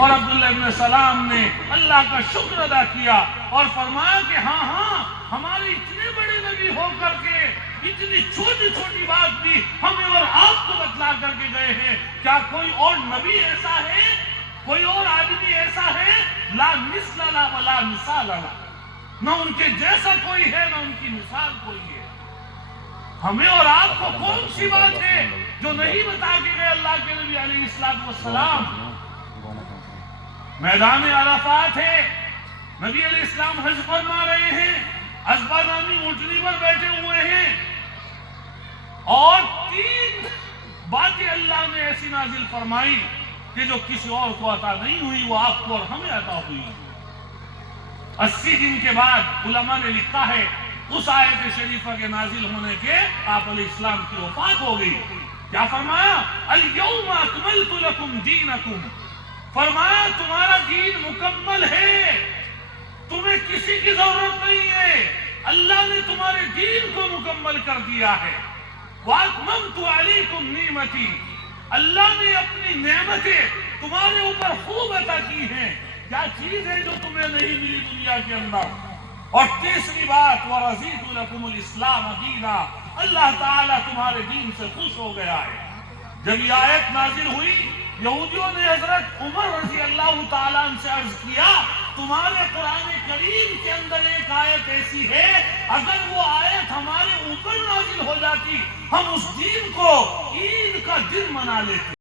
اور عبداللہ ابن سلام نے اللہ کا شکر ادا کیا اور فرمایا کہ ہاں ہمارے اتنے بڑے نبی ہو کر کے اتنی چھوٹی چھوٹی بات بھی ہمیں اور آپ کو بتلا کر کے گئے ہیں. کیا کوئی اور نبی ایسا ہے، کوئی اور آدمی ایسا ہے؟ لا مثل لا ولا مثال لا، نہ ان کے جیسا کوئی ہے نہ ان کی مثال کوئی ہے. ہمیں اور آپ کو کون سی بات ہے جو نہیں بتا کے گئے اللہ کے نبی علیہ السلام؟ میدان عرفات ہے، نبی علیہ السلام حج فرما رہے ہیں، ازبا نامی اونٹنی پر بیٹھے ہوئے ہیں، اور 3 باتیں اللہ نے ایسی نازل فرمائی کہ جو کسی اور کو عطا نہیں ہوئی، وہ آپ کو اور ہمیں عطا ہوئی. 80 دن کے بعد علماء نے لکھا ہے اس آیت شریفہ کے نازل ہونے کے آپ علیہ السلام کی وفات ہو گئی. کیا فرمایا؟ الیوم اکملت لکم دینکم، فرمایا تمہارا دین مکمل ہے، تمہیں کسی کی ضرورت نہیں ہے، اللہ نے تمہارے دین کو مکمل کر دیا ہے. وَأَتْمَمْتُ عَلَيْكُمْ نِعْمَتِي، اللہ نے اپنی نعمتیں تمہارے اوپر خوب عطا کی ہیں. کیا چیز ہے جو تمہیں نہیں ملی دنیا کے اندر؟ اور تیسری بات، وَرَضِيتُ لَكُمُ الْإِسْلَامَ دِينًا، اللہ تعالیٰ تمہارے دین سے خوش ہو گیا ہے. جب یہ آیت نازل ہوئی، یہودیوں نے حضرت عمر رضی اللہ تعالیٰ عنہ سے عرض کیا تمہارے قرآن کریم کے اندر ایک آیت ایسی ہے، اگر وہ آیت ہمارے اوپر نازل ہو جاتی ہم اس دین کو عید کا دن منا لیتے.